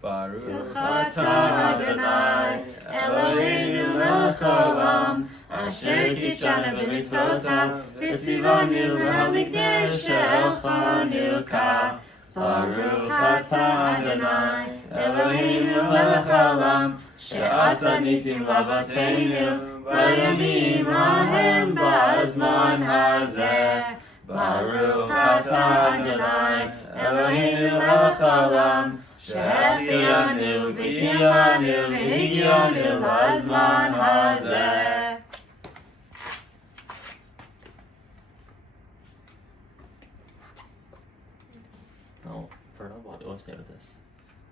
Baruch atah Adonai, Eloheinu melech haolam, asher kidshanu b'mitzvotav, v'tzivanu l'hadlik ner she'el Chanukah. Baruch atah Adonai, Eloheinu melech haolam, she'asa nisim l'avoteinu, bayamim hahem ba'azman hazeh. Baruch atah Adonai, Eloheinu melech haolam, she'achiyanu v'kiyanu v'higyanu la'azman hazeh. No, Fernand, why do you want to stay with this?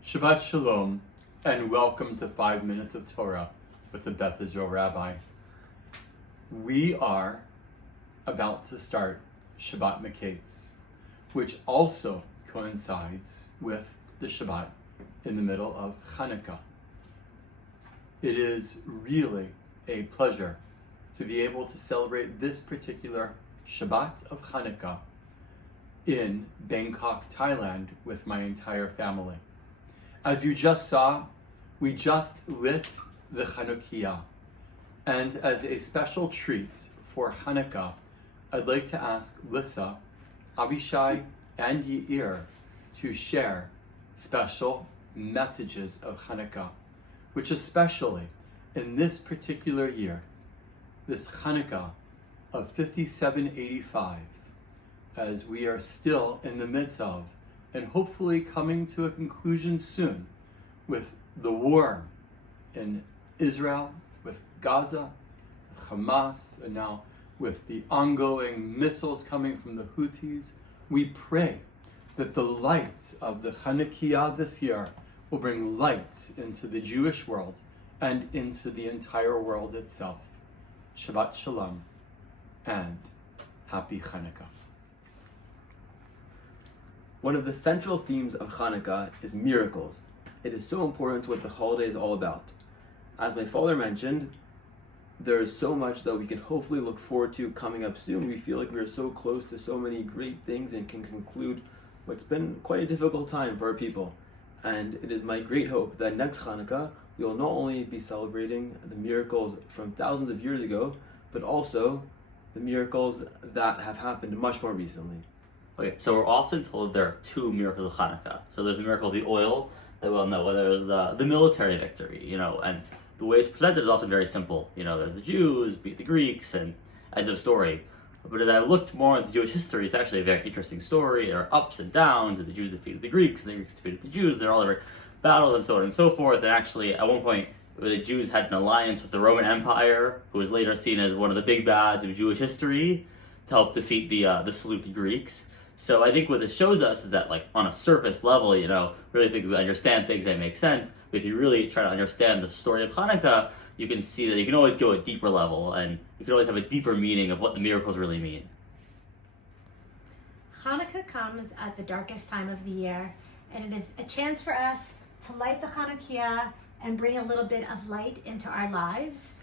Shabbat Shalom, and welcome to 5 Minutes of Torah with the Beth Israel Rabbi. We are about to start Shabbat Maketz, which also coincides with the Shabbat in the middle of Hanukkah. It is really a pleasure to be able to celebrate this particular Shabbat of Hanukkah in Bangkok, Thailand, with my entire family. As you just saw, we just lit the Chanukiah, and as a special treat for Hanukkah, I'd like to ask Lissa, Abishai, and Yair to share special messages of Hanukkah, which especially in this particular year, this Hanukkah of 5785, as we are still in the midst of, and hopefully coming to a conclusion soon, with the war in Israel, with Gaza, with Hamas, and now with the ongoing missiles coming from the Houthis, we pray that the light of the Chanukiah this year will bring light into the Jewish world and into the entire world itself. Shabbat Shalom and Happy Hanukkah. One of the central themes of Hanukkah is miracles. It is so important to what the holiday is all about. As my father mentioned, there is so much that we can hopefully look forward to coming up soon. We feel like we are so close to so many great things and can conclude what's been quite a difficult time for our people. And it is my great hope that next Hanukkah, we will not only be celebrating the miracles from thousands of years ago, but also the miracles that have happened much more recently. Okay, so we're often told there are two miracles of Hanukkah. So there's the miracle of the oil, that we all know, where there's the military victory, and the way it's presented is often very simple. There's the Jews beat the Greeks, and end of story. But as I looked more into Jewish history, it's actually a very interesting story. There are ups and downs, and the Jews defeated the Greeks, and the Greeks defeated the Jews. There are all different battles and so on and so forth. And actually, at one point, the Jews had an alliance with the Roman Empire, who was later seen as one of the big bads of Jewish history, to help defeat the Seleucid Greeks. So I think what this shows us is that, on a surface level, really think we understand things that make sense. But if you really try to understand the story of Hanukkah, you can see that you can always go a deeper level, and you can always have a deeper meaning of what the miracles really mean. Hanukkah comes at the darkest time of the year, and it is a chance for us to light the Chanukiah and bring a little bit of light into our lives.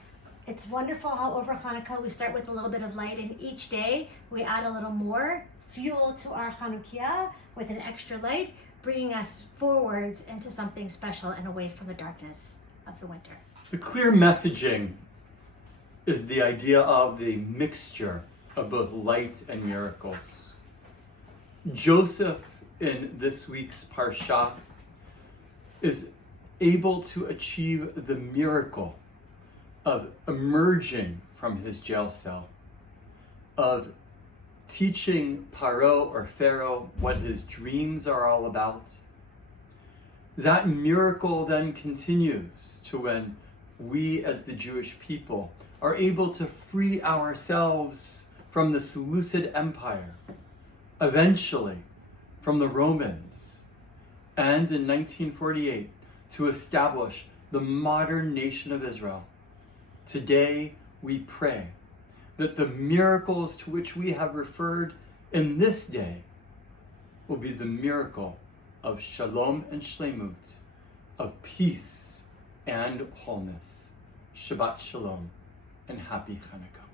It's wonderful how over Hanukkah we start with a little bit of light, and each day we add a little more fuel to our Chanukiah with an extra light, bringing us forwards into something special and away from the darkness of the winter. The clear messaging is the idea of the mixture of both light and miracles. Joseph, in this week's Parsha, is able to achieve the miracle of emerging from his jail cell, of teaching Paro or Pharaoh what his dreams are all about. That miracle then continues to when we as the Jewish people are able to free ourselves from the Seleucid Empire, eventually from the Romans, and in 1948 to establish the modern nation of Israel. Today we pray that the miracles to which we have referred in this day will be the miracle of shalom and shlemut, of peace and wholeness. Shabbat shalom and happy Hanukkah.